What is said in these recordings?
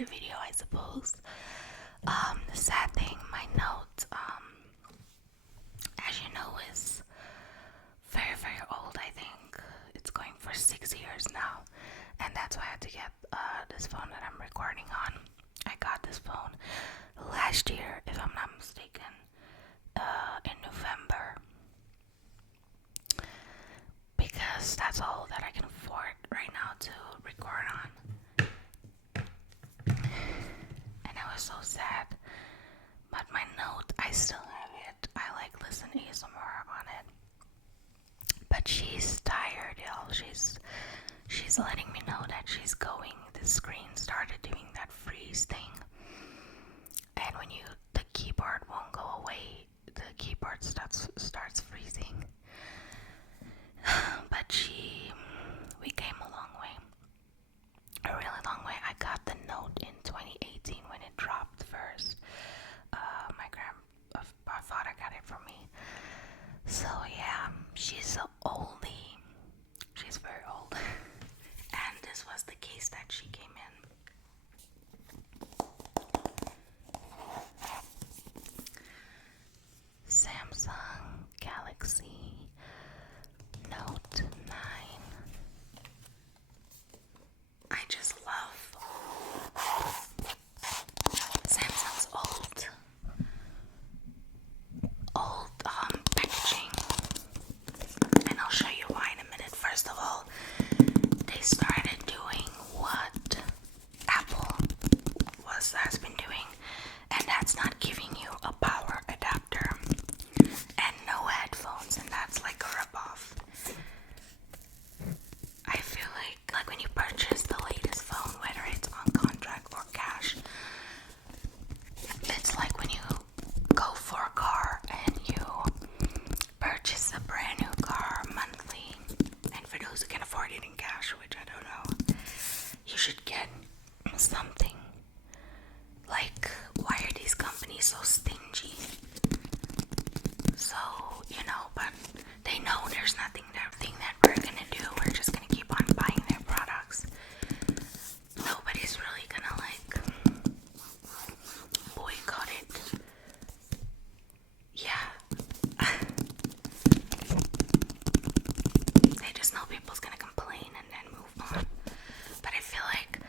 the video, I suppose. The sad thing, my note, as you know, is very, very old. I think it's going for 6 years now, and that's why I had to get this phone that I'm recording on. I got this phone last year, if I'm not mistaken, in November, because that's all that I can afford right now to record on. And I was so sad, but my note, I still have it. I like listen ASMR on it, but she's tired, y'all. She's letting me know that she's going. The screen started doing that freeze thing, and when the keyboard won't go away, the keyboard starts freezing. But we came a long way, a really long way. I got the note in 2018 when it dropped first. My father got it for me. So yeah, she's an oldie. She's very old. And this was the case that she came in. Samsung Galaxy Note 9. I just love Samsung's old packaging, and I'll show you why in a minute. First of all, they started doing what Apple has been doing, and that's not giving you a power adapter and no headphones, and that's like a ripoff. I feel like when you purchase the latest phone, whether it's on contract or cash, it's like when you go for a car and you purchase a brand new car monthly, and for those who can afford it in cash, which I don't know, you should get something. Like, why are these companies so stingy? So, but they know there's nothing that we're gonna do. We're just gonna keep on buying their products. Nobody's really gonna boycott it. Yeah. They just know people's gonna complain and then move on. But I feel like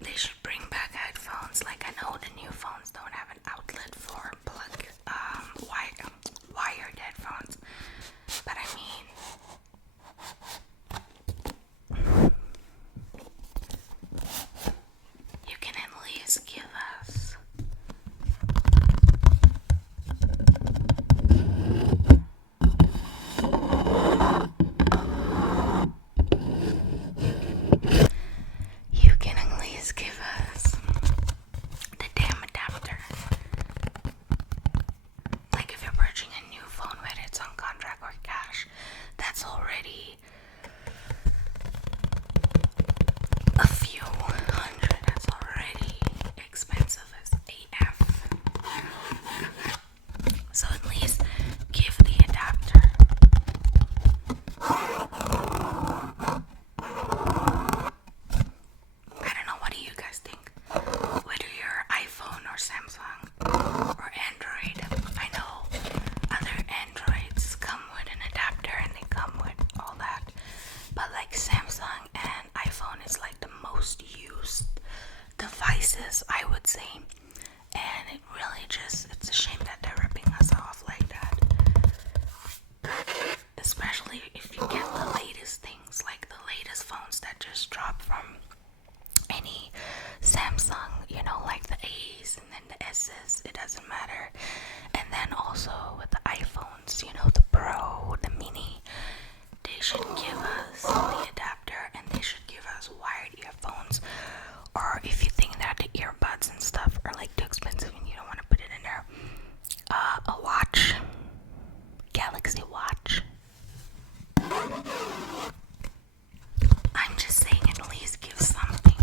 they should bring back headphones. Like, I know the new phones don't have an outlet for wired headphones, but I mean, you can at least give us the damn adapter. Like, if you're purchasing a new phone, whether it's on contract or cash, that's already a few hundred. That's already expensive as AF. So at least give the adapter. I don't know, what do you guys think? Whether you're iPhone or Samsung or Android. I know other Androids come with an adapter and they come with all that, but like Samsung and iPhone is like the most used devices, I would say. And it really it's a shame that they're ripping us off like that. Especially if you get the latest things, like the latest phones that just dropped from any Samsung, like the A's and then the S's, it doesn't matter. And then also with the iPhones, the Pro, the Mini, they should give us the adapter and they should give us wired earphones. Or if you think that the earbuds and stuff are like too expensive and you don't want to put it in there, a watch, Galaxy Watch. I'm just saying, at least give something.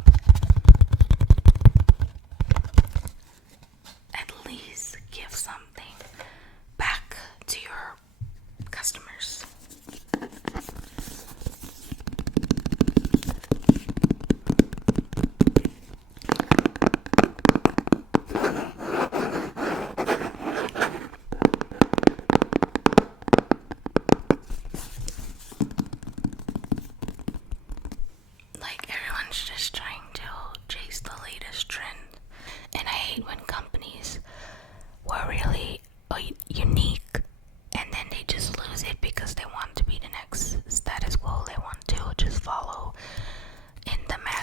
At least give something back to your customers.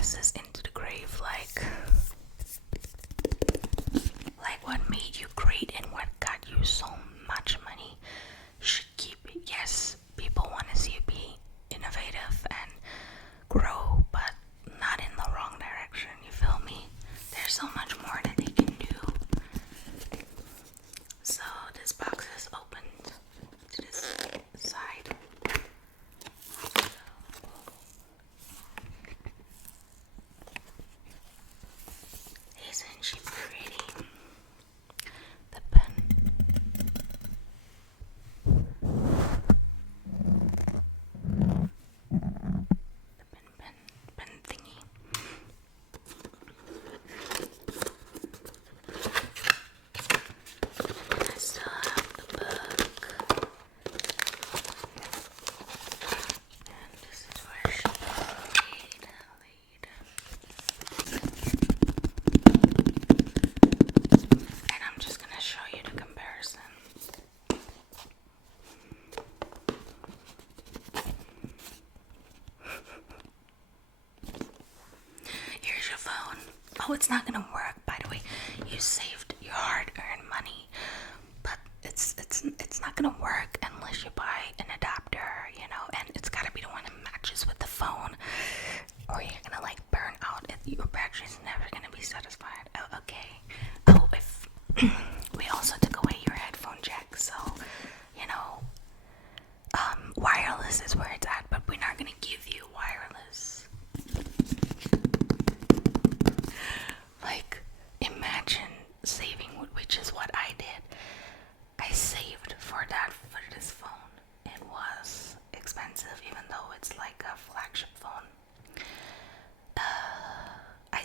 asses into the grave. Like what made you great and what got you so much money, you should keep it. Yes, people want to see you be innovative and grow, but not in the wrong direction. You feel me? There's so much more that they can do. So this box is opened to this side. Isn't she pretty? The pen. The pen thingy. I still have the book. And this is where she laid. And I'm just gonna show you the comparison. Here's your phone. Oh, it's not gonna work, by the way. You saved your hard-earned money, but it's not gonna work unless you buy an adapter, you know, and it's gotta be the one that matches with the phone, or you're gonna like burn out. Your battery's never gonna be satisfied. Oh, okay. Oh, if we also took away your headphone jack, so you know, wireless is where it's at, but we're not gonna give you wireless. Like, imagine saving, which is what I did. I saved for this phone. It was expensive, even though it's like a flagship phone. I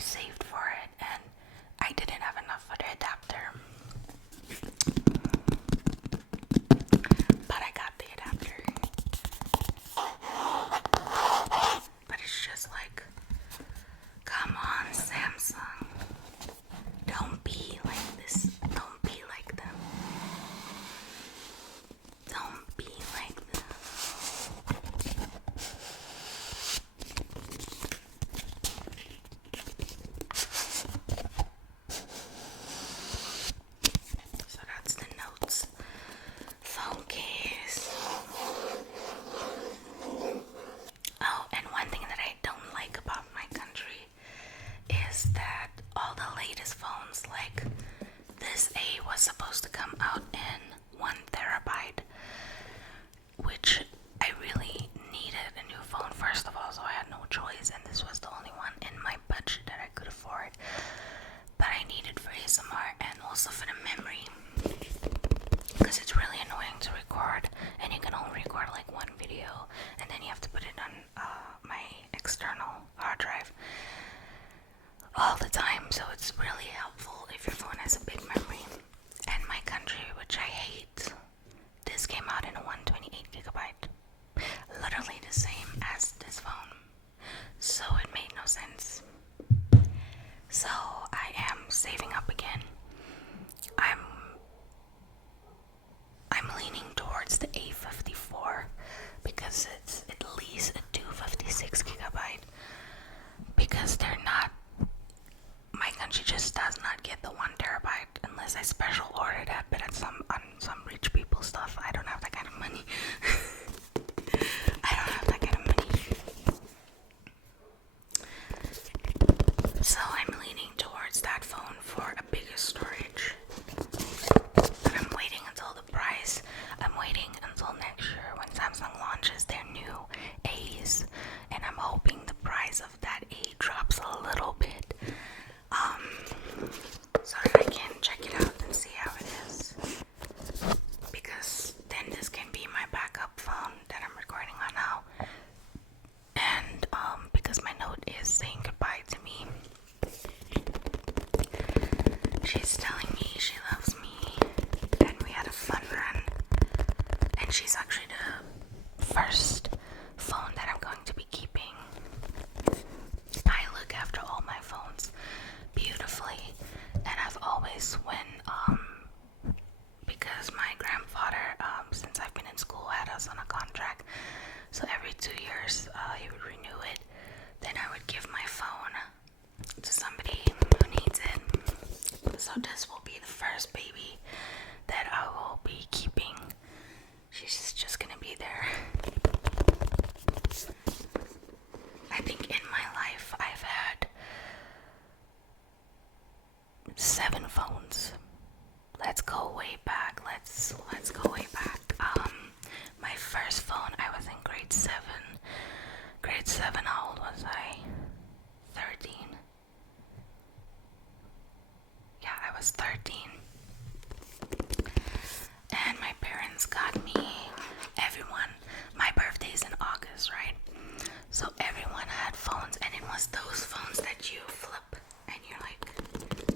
was those phones that you flip and you're like,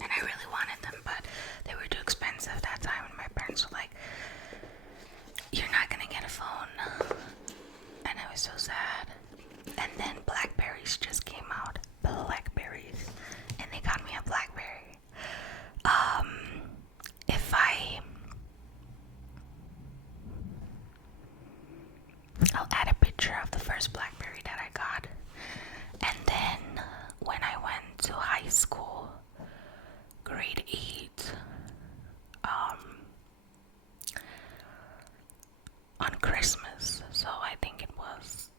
and I really wanted them, but they were too expensive that time, and my parents were like, you're not gonna get a phone. And I was so sad. And then Blackberries just came out. Blackberries. And they got me a Blackberry. If I'll add a picture of the first Blackberry that I got. And then when I went to high school, grade 8, on Christmas, so I think it was,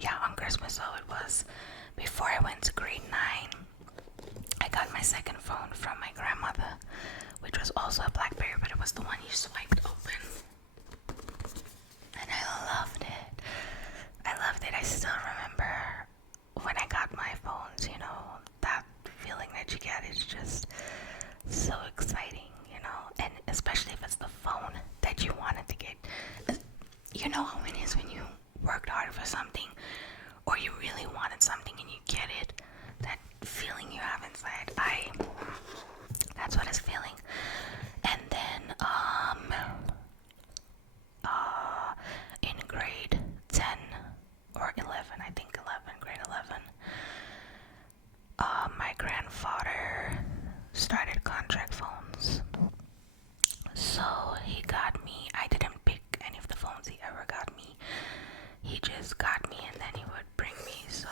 yeah, on Christmas, so it was before I went to grade 9, I got my second phone from my grandmother, which was also a Blackberry, but it was the one you swiped open, and I loved it. I still remember when I got my phones, you know, that feeling that you get is just so exciting, you know, and especially if it's the phone that you wanted to get. You know how it is when you worked hard for something, or you really wanted something and you get it, that feeling you have inside. That's what it's feeling. And then in grade 10 or 11, I think 11, grade 11, my grandfather started contract phones. So he got me, I didn't pick any of the phones he ever got me. He just got me and then he would bring me. So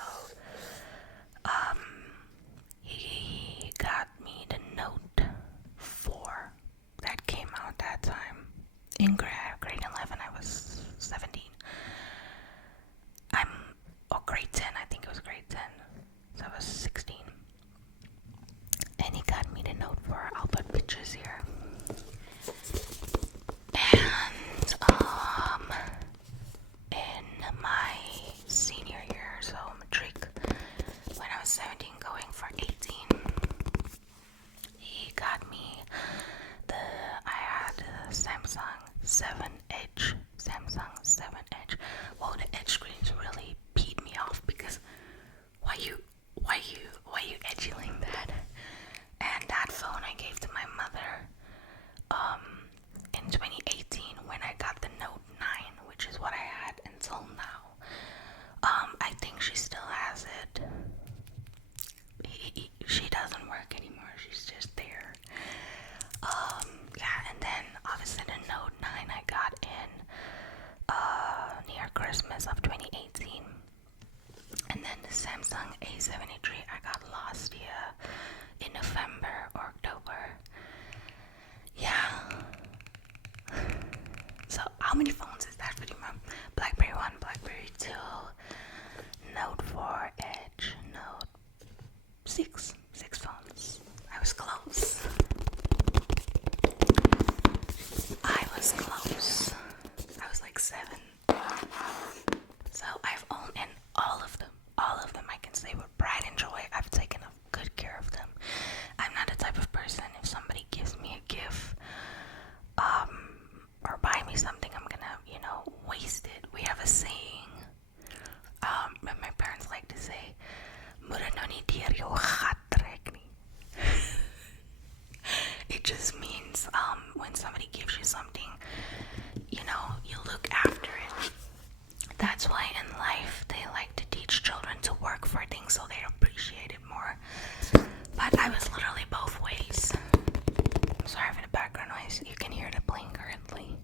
he got me the Note 4 that came out that time. In grade 11, I was 17. Grade 10, I think it was grade 10. So I was 16. And he got me the Note 4. I'll put pictures here. And in my senior year, so matric, when I was 17 going for 18, he got me I had a Samsung 7 Edge. Well, the edge screens really peed me off because why you edgy like that? And that phone I gave to my mother in 2018 when I got the Note 9, which is what I had until now. I think she still has it. She doesn't work anymore. She's just there. Yeah, and then obviously the Note 9 I got in near Christmas of 2018. And then the Samsung A73 I got last year in November or October. Yeah. So how many phones is that for you, Mom? Blackberry 1, Blackberry 2, Note 4, Edge, Note 6. 6 phones. I was close. I was like 7. So I've owned, and all of them I can say with pride and joy, I've taken good care of them. I'm not the type of person, if somebody gives me a gift, or buy me something, I'm gonna, you know, waste it. We have a saying, that my parents like to say, it just means, when somebody gives you something, you know, you look after it. That's why in life they like to teach children to work for things so they appreciate it more. But I was literally both ways. I'm sorry for the background noise. You can hear it playing currently.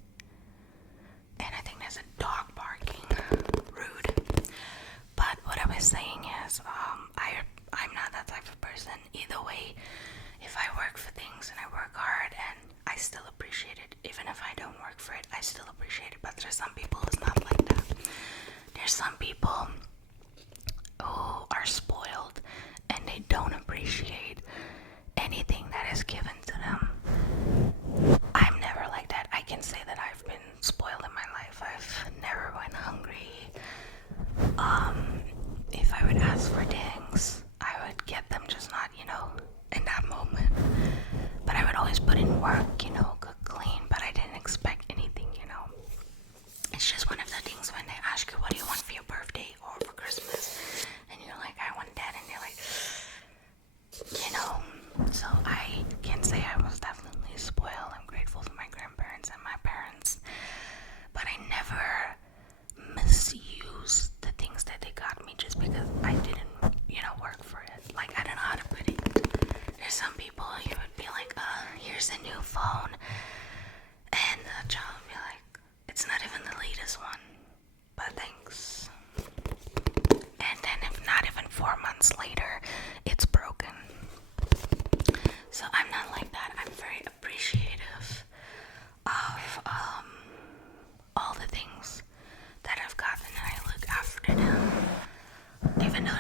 And I think there's a dog barking. Rude. But what I was saying is, I'm not that type of person. Either way, if I work for things and I work hard and I still appreciate it, even if I don't work for it, I still appreciate it. But there's some people who's not like that. There's some people who are spoiled and they don't appreciate anything that is given to them. I'm never like that. I can say that I've been spoiled in my life. I've never went hungry. If I would ask for things, I would get them, just not, you know, in that moment. But I would always put in work, you know, cook, clean, but I didn't expect anything, you know. It's just one of the things when they ask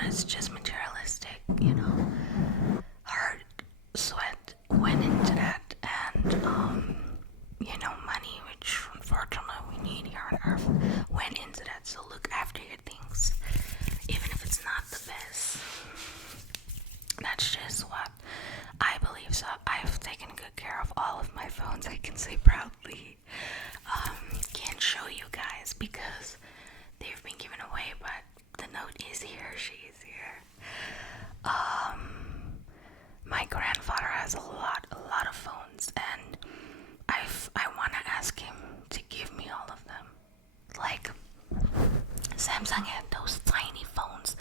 thought it's just materialistic, you know. Hard sweat went into that, and you know, money, which unfortunately we need here on Earth, went into that. So look after your things, even if it's not the best. That's just what I believe. So I've taken good care of all of my phones, I can say proudly. Can't show you guys because they've been given away, but the note is here. She is here. My grandfather has a lot of phones, and I want to ask him to give me all of them. Like, Samsung had those tiny phones.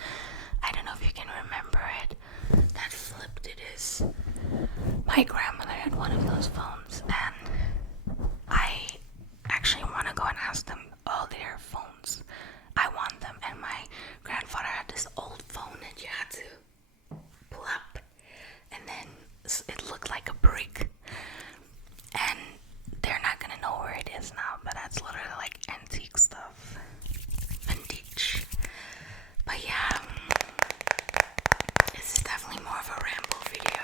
I don't know if you can remember it. That flipped it is. My grandmother had one of those phones, and I actually want to go and ask them all their phones. I want them. And my grandfather had this old phone that you had to pull up, and then it looked like a brick. And they're not gonna know where it is now, but that's literally like antique stuff, vintage. But yeah, this is definitely more of a ramble video.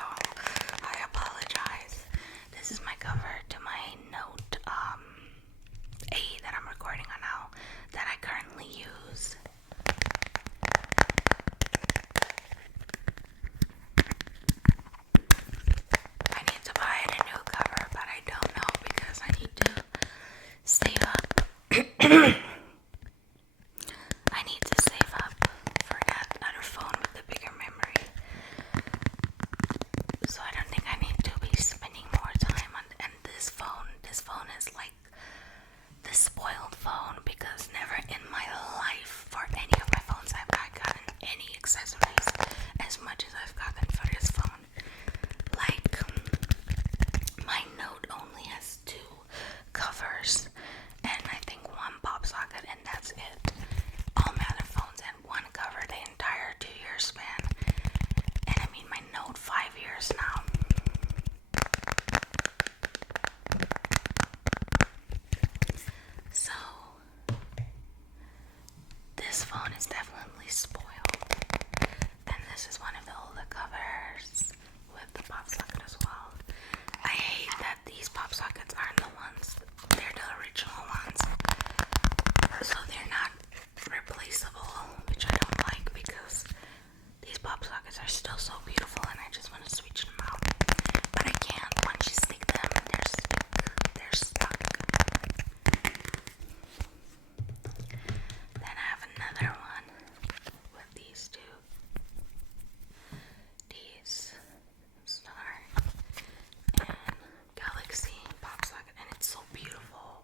I apologize. This is my cover to my Note A that I'm recording on now, that I currently use. I need to buy it a new cover, but I don't know because I need to save up. I need to save up for that other phone with the bigger memory. So I don't think I need to be spending more time on. And this phone is like the spoiled phone, because never in my life for any of my phones have I gotten any accessories as much as I've gotten for this phone. Like, my Note only has 2 covers and I think 1 pop socket, and that's it. All my other phones had 1 cover the entire 2-year span, and I mean my Note 5 years now. So this phone is definitely spoiled, and this is one of the older covers with the pop socket as well. I hate that these pop sockets aren't the ones, they're the original ones, so they're not replaceable, which I don't like, because these pop sockets are still so beautiful and I just want to switch them out, but I can't. Once you stick them, they're stuck. Then I have another one with these 2. These Star and Galaxy pop socket, and it's so beautiful.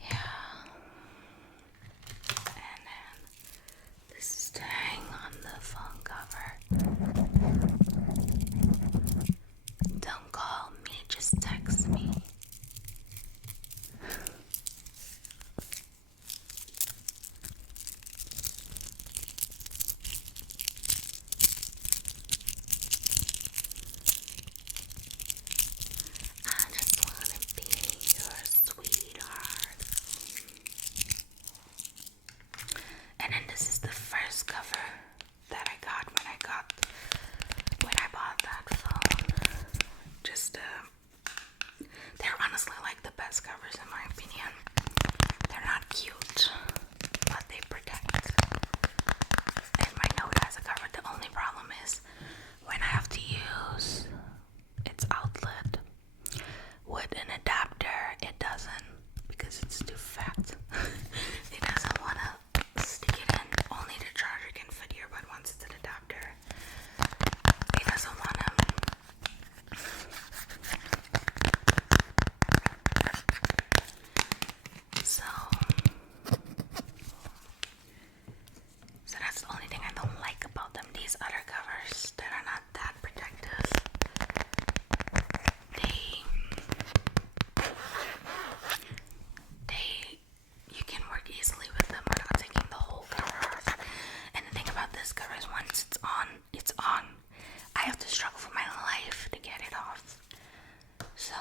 Yeah. And then this is to hang on the phone cover. Don't call me, just text me. I just wanna be your sweetheart. And then this is the first cover that I got when I bought that phone. Just they're honestly like the best covers in my opinion. They're not cute, but they protect. And my Note has a cover. The only problem is when I have to use its outlet with an adapter, it doesn't, because it's too fat. It doesn't want to stick it in. Only the charger can fit here, but once it's an adapter, it doesn't want to. So that's the only thing I don't like about them. These other covers that are not that protective, you can work easily with them without taking the whole cover off. And the thing about this cover is once it's on, it's on. I I have to struggle for my life to get it off. So